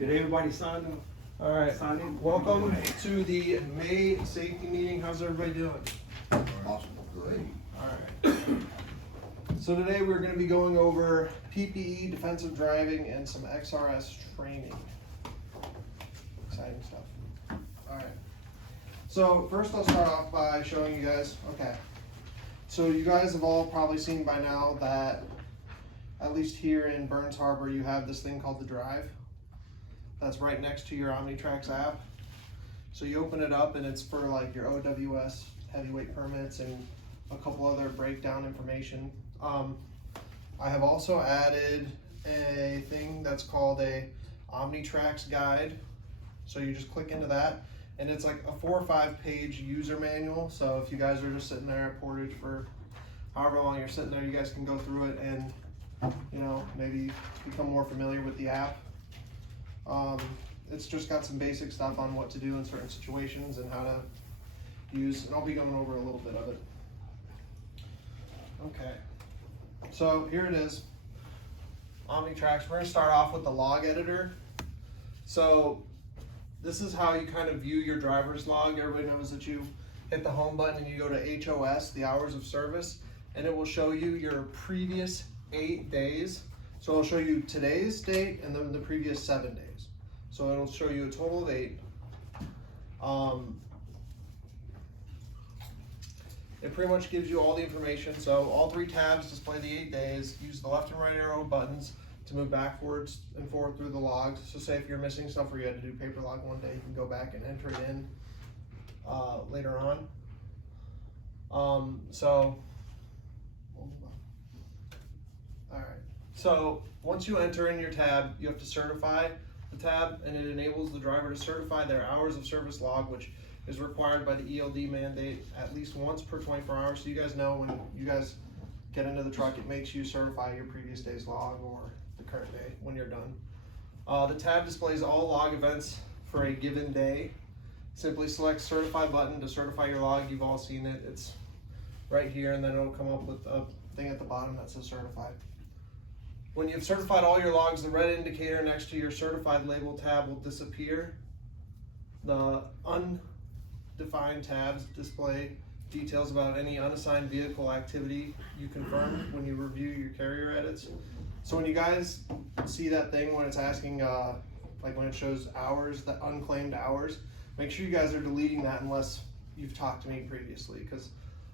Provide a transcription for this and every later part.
Did everybody sign up? All right. Sign in? Welcome to the May safety meeting. How's everybody doing? Awesome, great. All right. So today we're going to be going over PPE, defensive driving, and some XRS training. Exciting stuff. All right. So first I'll start off by showing you guys, okay. So you guys have all probably seen by now that at least here in Burns Harbor, you have this thing called the Drive. That's right next to your OmniTrax app. So you open it up and it's for like your OWS heavyweight permits and a couple other breakdown information. I have also added a thing that's called a OmniTrax guide. So you just click into that and it's like a 4 or 5 page user manual. So if you guys are just sitting there at Portage for however long you're sitting there, you guys can go through it and, you know, maybe become more familiar with the app. It's just got some basic stuff on what to do in certain situations and how to use, and I'll be going over a little bit of it. Okay, so here it is, OmniTrax. We're gonna start off with the log editor. So this is how you kind of view your driver's log. Everybody knows that you hit the home button and you go to HOS, the hours of service, and it will show you your previous 8 days. So it'll show you today's date and then the previous 7 days. So it'll show you a total of 8. It pretty much gives you all the information. So all 3 tabs display the 8 days. Use the left and right arrow buttons to move backwards and forward through the logs. So say if you're missing stuff or you had to do paper log one day, you can go back and enter it in later on. Alright. So once you enter in your tab, you have to certify the tab, and it enables the driver to certify their hours of service log, which is required by the ELD mandate at least once per 24 hours. So you guys know when you guys get into the truck, it makes you certify your previous day's log or the current day when you're done. The tab displays all log events for a given day. Simply select certify button to certify your log. You've all seen it. It's right here, and then it'll come up with a thing at the bottom that says certified. When you've certified all your logs, the red indicator next to your certified label tab will disappear. The undefined tabs display details about any unassigned vehicle activity you confirmed when you review your carrier edits. So when you guys see that thing when it's asking, like when it shows hours, the unclaimed hours, make sure you guys are deleting that unless you've talked to me previously, because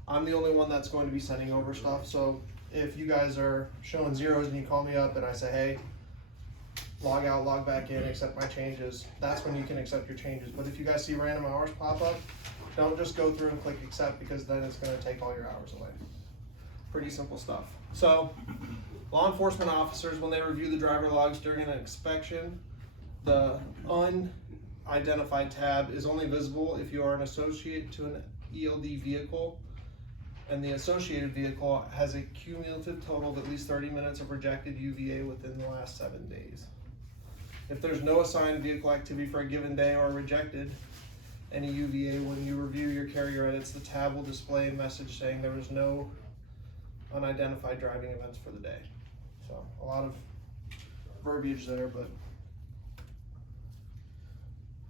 I'm the only one that's going to be sending over stuff. So if you guys are showing zeros and you call me up and I say, hey, log out, log back in, accept my changes, that's when you can accept your changes. But if you guys see random hours pop up, don't just go through and click accept, because then it's going to take all your hours away. Pretty simple stuff. So law enforcement officers, when they review the driver logs during an inspection, the unidentified tab is only visible if you are an associate to an ELD vehicle and the associated vehicle has a cumulative total of at least 30 minutes of rejected UVA within the last 7 days. If there's no assigned vehicle activity for a given day or rejected any UVA, when you review your carrier edits, the tab will display a message saying there was no unidentified driving events for the day. So a lot of verbiage there, but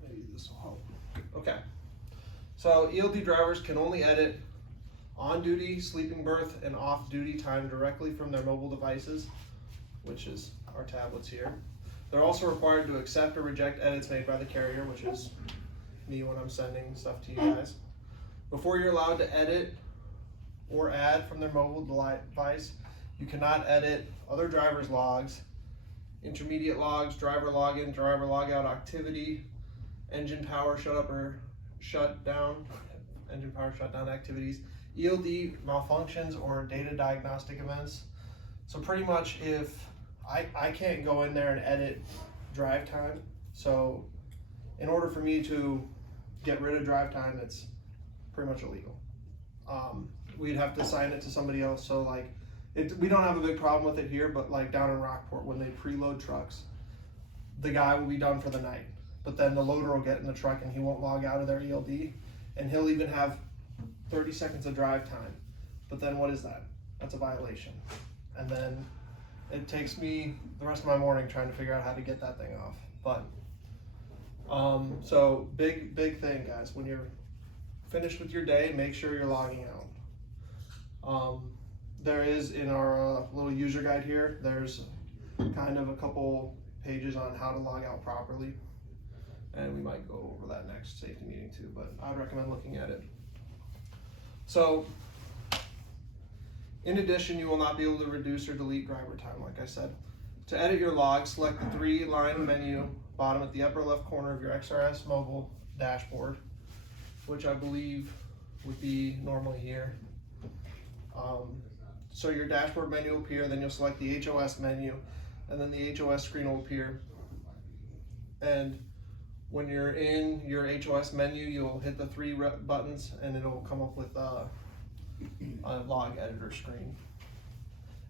maybe this will help. Okay, so ELD drivers can only edit on-duty, sleeping berth, and off-duty time directly from their mobile devices, which is our tablets here. They're also required to accept or reject edits made by the carrier, which is me when I'm sending stuff to you guys. Before you're allowed to edit or add from their mobile device, you cannot edit other driver's logs, intermediate logs, driver login, driver logout activity, engine power shut up or shut down, engine power shutdown activities, ELD malfunctions, or data diagnostic events. So pretty much if I can't go in there and edit drive time, so in order for me to get rid of drive time, it's pretty much illegal. We'd have to assign it to somebody else. So like, we don't have a big problem with it here, but like down in Rockport, when they preload trucks, the guy will be done for the night, but then the loader will get in the truck and he won't log out of their ELD, and he'll even have 30 seconds of drive time. But then what is that? That's a violation. And then it takes me the rest of my morning trying to figure out how to get that thing off. But So big thing, guys, when you're finished with your day, make sure you're logging out. There is in our little user guide here, there's kind of a couple pages on how to log out properly. And we might go over that next safety meeting too, but I'd recommend looking at it. So, in addition, you will not be able to reduce or delete driver time, like I said. To edit your log, select the 3-line menu bottom at the upper left corner of your XRS mobile dashboard, which I believe would be normally here. So your dashboard menu will appear, then you'll select the HOS menu, and then the HOS screen will appear. And when you're in your HOS menu, you'll hit the 3 buttons and it'll come up with a log editor screen.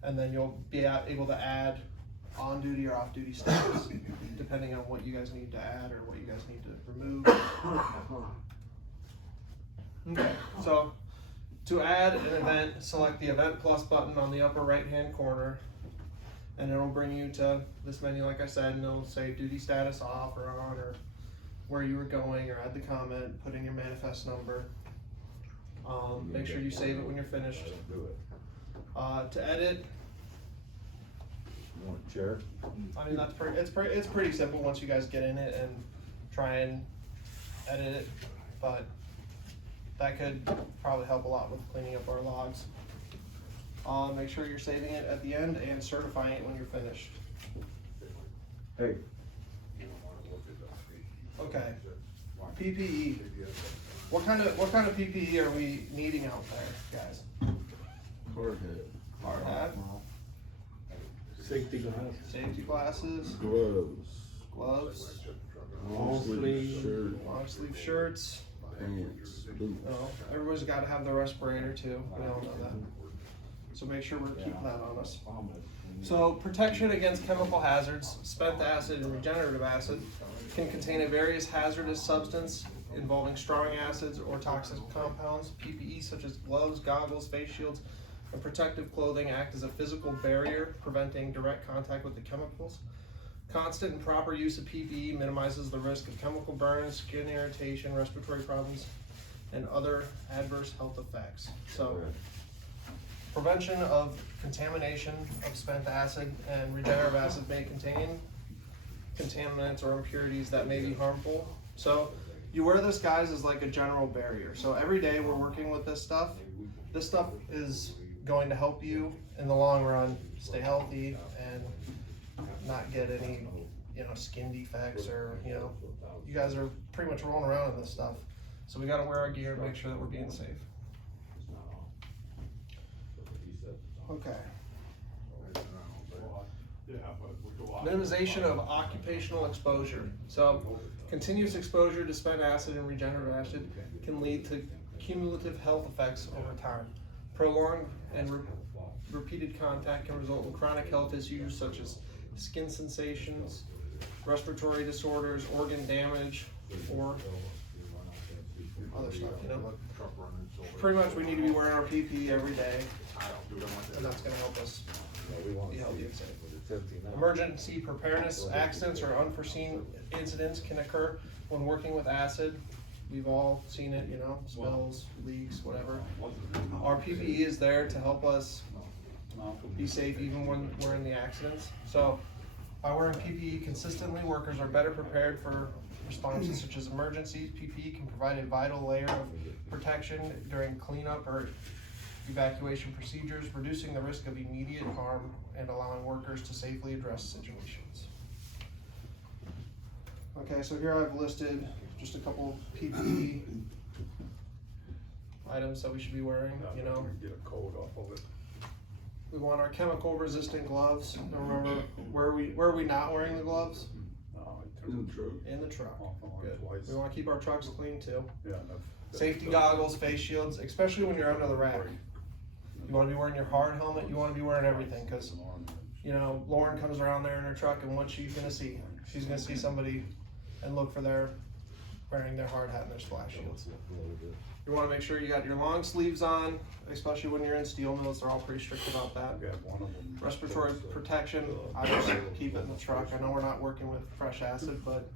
And then you'll be able to add on duty or off duty status, depending on what you guys need to add or what you guys need to remove. Okay, so to add an event, select the Event Plus button on the upper right hand corner, and it'll bring you to this menu like I said, and it'll say duty status off or on, or where you were going, or add the comment, put in your manifest number. Make sure you save it when you're finished. To edit, You want a chair? I mean it's pretty simple once you guys get in it and try and edit it, but that could probably help a lot with cleaning up our logs. Make sure you're saving it at the end and certifying it when you're finished. Hey. Okay. PPE. What kind of PPE are we needing out there, guys? Hard hat. Hard hat, Safety glasses. safety glasses, gloves, Long sleeve shirt, long sleeve shirts. pants, boots. Everybody's got to have the respirator too. We all know that. So make sure we're keeping that on us. So protection against chemical hazards, spent acid and regenerative acid can contain a various hazardous substance involving strong acids or toxic compounds. PPE such as gloves, goggles, face shields, and protective clothing act as a physical barrier, preventing direct contact with the chemicals. Constant and proper use of PPE minimizes the risk of chemical burns, skin irritation, respiratory problems, and other adverse health effects. So, prevention of contamination of spent acid and regenerative acid may contain contaminants or impurities that may be harmful. So, you wear this, guys, as like a general barrier. So every day we're working with this stuff. This stuff is going to help you in the long run stay healthy and not get any, skin defects, or, you guys are pretty much rolling around in this stuff. So we got to wear our gear and make sure that we're being safe. Okay. Minimization of occupational exposure. So continuous exposure to spent acid and regenerative acid can lead to cumulative health effects over time. Prolonged and repeated contact can result in chronic health issues such as skin sensations, respiratory disorders, organ damage, or other stuff, Pretty much we need to be wearing our PPE every day, and that's gonna help us be healthy and safe. Emergency preparedness, accidents or unforeseen incidents can occur when working with acid. We've all seen it, spills, leaks, whatever. Our PPE is there to help us be safe even when we're in the accidents. So by wearing PPE consistently, workers are better prepared for responses such as emergencies. PPE can provide a vital layer of protection during cleanup or evacuation procedures, reducing the risk of immediate harm and allowing workers to safely address situations. Okay, so here I've listed just a couple PPE items that we should be wearing, Get a coat off of it. We want our chemical resistant gloves. And remember, where are we not wearing the gloves? In the truck. In the truck. Good. Twice. We want to keep our trucks clean too. Yeah, Safety goggles, face shields, especially when you're under the rack. You want to be wearing your hard helmet. You want to be wearing everything, because Lauren comes around there in her truck, and what she's gonna see? She's gonna see somebody and look for their wearing their hard hat and their splash shields. You want to make sure you got your long sleeves on, especially when you're in steel mills. They're all pretty strict about that. Respiratory protection, I just keep it in the truck. I know we're not working with fresh acid, but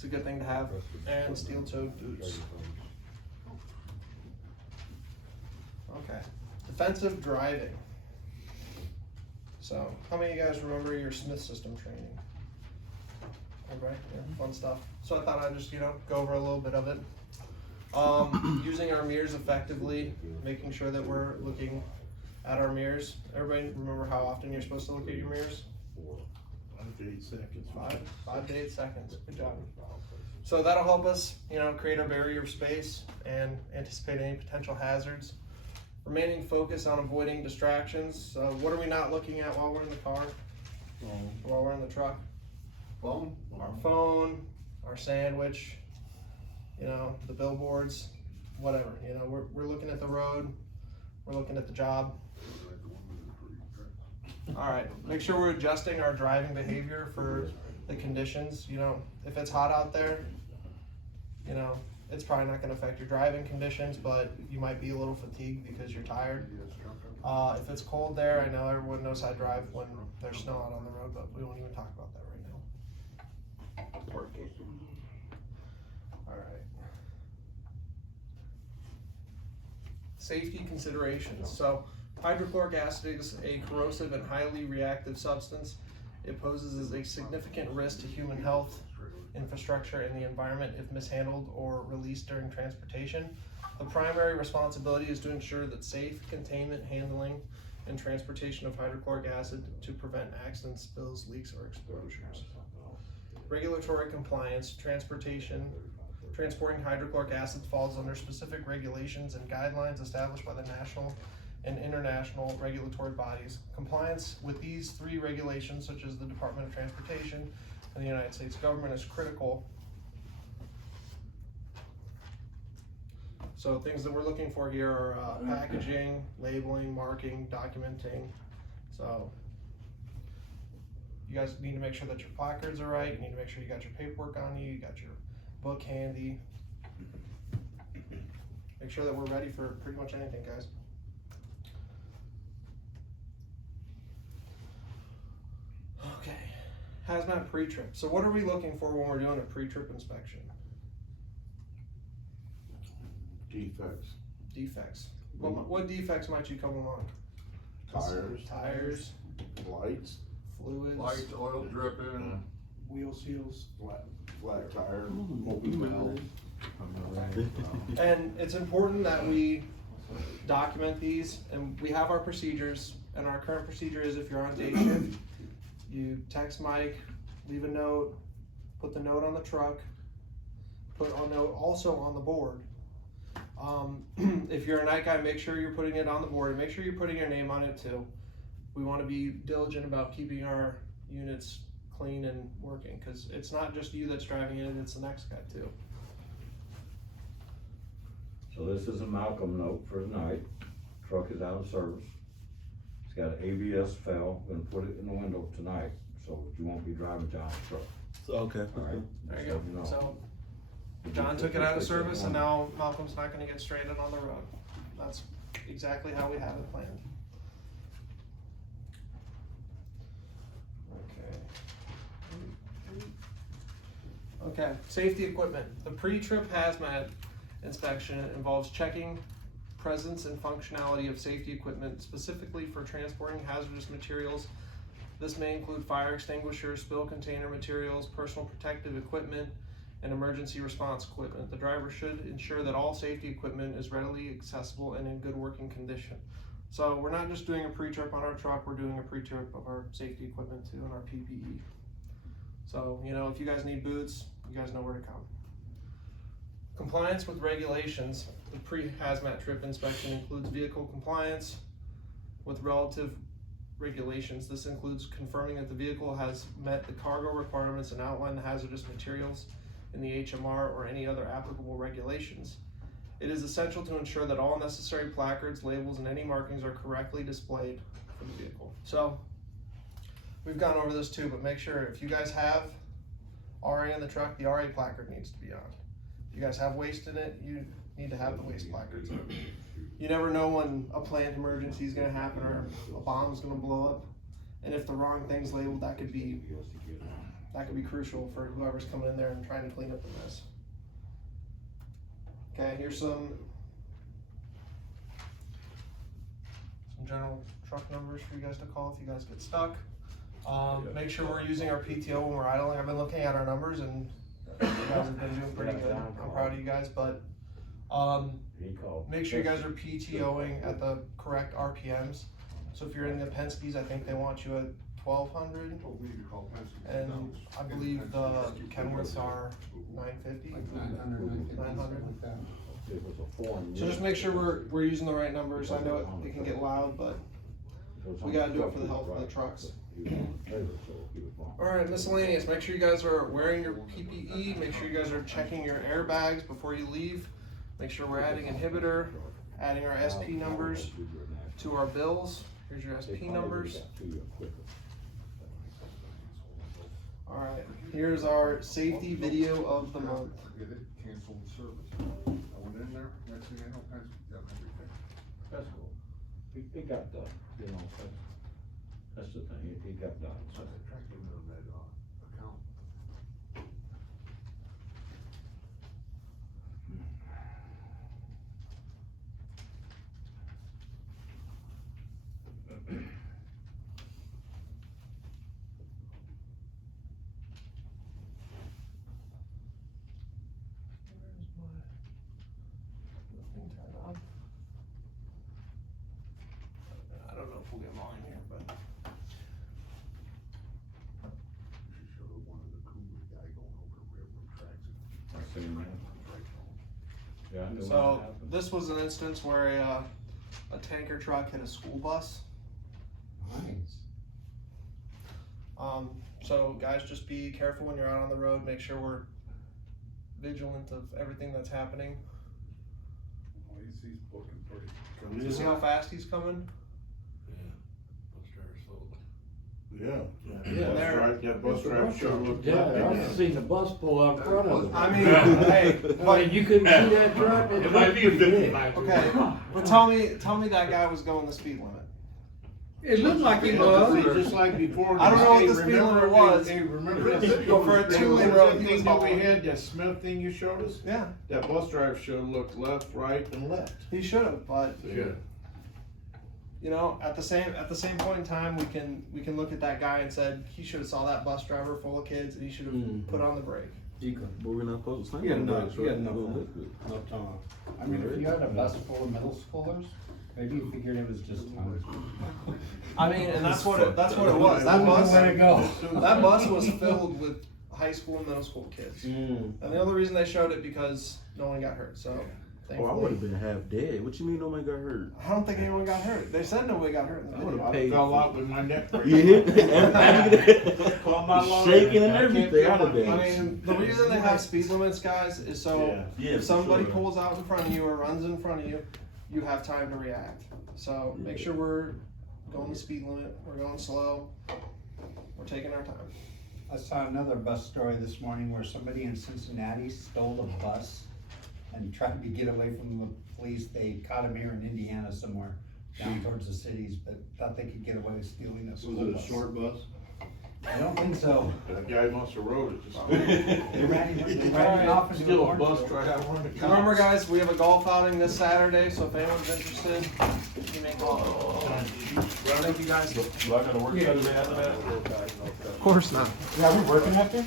It's a good thing to have. And steel-toed boots. Okay, defensive driving. So, how many of you guys remember your Smith system training? Everybody, yeah, fun stuff. So I thought I'd just, go over a little bit of it. Using our mirrors effectively, making sure that we're looking at our mirrors. Everybody remember how often you're supposed to look at your mirrors? 5 to 8 seconds. 5 to 8 seconds, good job. So that'll help us, create a barrier of space and anticipate any potential hazards. Remaining focused on avoiding distractions. What are we not looking at while we're in the car? While we're in the truck? Phone? Our phone, our sandwich, the billboards, whatever. We're looking at the road, we're looking at the job. All right, make sure we're adjusting our driving behavior for the conditions. If it's hot out there, it's probably not going to affect your driving conditions, but you might be a little fatigued because you're tired. If it's cold there, I know everyone knows how to drive when there's snow out on the road, but we won't even talk about that right now. All right. Safety considerations. So, hydrochloric acid is a corrosive and highly reactive substance. It poses a significant risk to human health, infrastructure, and the environment if mishandled or released during transportation. The primary responsibility is to ensure that safe containment, handling, and transportation of hydrochloric acid to prevent accidents, spills, leaks, or exposures. Regulatory compliance. Transporting hydrochloric acid falls under specific regulations and guidelines established by the national and international regulatory bodies. Compliance with these 3 regulations, such as the Department of Transportation and the United States government, is critical. So things that we're looking for here are packaging, labeling, marking, documenting. So you guys need to make sure that your placards are right. You need to make sure you got your paperwork on you, you got your book handy. Make sure that we're ready for pretty much anything, guys. Okay, hazmat pre-trip. So what are we looking for when we're doing a pre-trip inspection? Defects. What defects might you come along? Tires, Lights. fluids. Light, oil dripping. Wheel seals. Flat tire. Open valve. And it's important that we document these, and we have our procedures, and our current procedure is if you're on day shift, you text Mike, leave a note, put the note on the truck, put a note also on the board. If you're a night guy, make sure you're putting it on the board, and make sure you're putting your name on it too. We want to be diligent about keeping our units clean and working, because it's not just you that's driving it, it's the next guy too. So this is a Malcolm note for tonight. Truck is out of service. It's got an ABS fail. Gonna put it in the window tonight, so you won't be driving John's truck. Okay. All right. There you go. So John took it out of service, and now Malcolm's not going to get stranded on the road. That's exactly how we have it planned. Okay, safety equipment. The pre-trip hazmat inspection involves checking presence and functionality of safety equipment specifically for transporting hazardous materials. This may include fire extinguishers, spill container materials, personal protective equipment, and emergency response equipment. The driver should ensure that all safety equipment is readily accessible and in good working condition. So we're not just doing a pre-trip on our truck, we're doing a pre-trip of our safety equipment too and our PPE. So, if you guys need boots, you guys know where to come. Compliance with regulations. The pre-hazmat trip inspection includes vehicle compliance with relative regulations. This includes confirming that the vehicle has met the cargo requirements and outlined the hazardous materials in the HMR or any other applicable regulations. It is essential to ensure that all necessary placards, labels, and any markings are correctly displayed for the vehicle. So, we've gone over this too, but make sure if you guys have RA in the truck, the RA placard needs to be on. If you guys have waste in it, you need to have the waste placards on. You never know when a plant emergency is going to happen or a bomb is going to blow up. And if the wrong thing's labeled, that could be that could be crucial for whoever's coming in there and trying to clean up the mess. Okay, here's some general truck numbers for you guys to call if you guys get stuck. Make sure we're using our PTO when we're idling. I've been looking at our numbers and you guys have been doing pretty good. I'm proud of you guys, but make sure you guys are PTOing at the correct RPMs. So if you're in the Penske's, I think they want you at 1200, and I believe the Kenworths are 950. 900. So just make sure we're using the right numbers. I know it can get loud, but we gotta do it for the health of the trucks. Alright, miscellaneous. Make sure you guys are wearing your PPE. Make sure you guys are checking your airbags before you leave. Make sure we're adding inhibitor, adding our SP numbers to our bills. Here's your SP numbers. Alright, here's our safety video of the month. Canceled service. I went in there, next thing I know, got everything. That's cool. It got done, you know, that's the thing, it got done, so. I tracked him on that, account. I don't know if we'll get volume here, but You should show one of the Cougar guy going over railroad tracks. I seen that. Yeah, I knew so what happened. this was an instance where a tanker truck hit a school bus. Nice. So guys, just be careful when you're out on the road. Make sure we're vigilant of everything that's happening. Well, he's booking pretty. Did you see how fast he's coming? Yeah. That bus driver sure looked Yeah, like I've seen the bus pull out in front of it. I mean, hey, But you couldn't see that truck? It might be a 55. okay, but tell me that guy was going the speed limit. It looked like he was. Just like before. I don't know what the speed limit was. Hey, remember that? But for a two-lane road, he was thing that we hauling. had, that Smith thing you showed us? Yeah, That bus driver should have looked left, right, and left. he should have, but Yeah. you know, at the same point in time, we can look at that guy and said he should have saw that bus driver full of kids and he should have put on the brake. You could. But we're not supposed to slam You got on enough- brakes, you right? got enough We'll room. lift it. No time. I mean, if you had a bus full of middle schoolers, maybe you figured it was just time. I mean, and that's what it was. That bus, Way to go. that bus was filled with high school and middle school kids. Mm. And the only reason they showed it because no one got hurt. So, Oh, I thankfully, would have been half dead. What you mean nobody got hurt? I don't think anyone got hurt. They said nobody got hurt in the I would've video. I paid fell for out with my neck break. Yeah. Call my lawyer. Shaking and I can't everything. feel I'd have my- been. I mean, the reason they have speed limits, guys, is so Yeah, if somebody for sure. pulls out in front of you or runs in front of you, you have time to react. So make sure we're going the speed limit. We're going slow. We're taking our time. I saw another bus story this morning where somebody in Cincinnati stole a bus and tried to get away from the police. They caught him here in Indiana somewhere, down towards the cities, but thought they could get away with stealing a school bus. bus? I don't think so. That guy must have rode it. They ran him off into Still the a bus cornfield. driver, I wanted to. Remember, guys, we have a golf outing this Saturday, so if anyone's interested, you may call. Thank you, guys. Do I gotta work Saturday after that? Of course not. Yeah, we're working up there?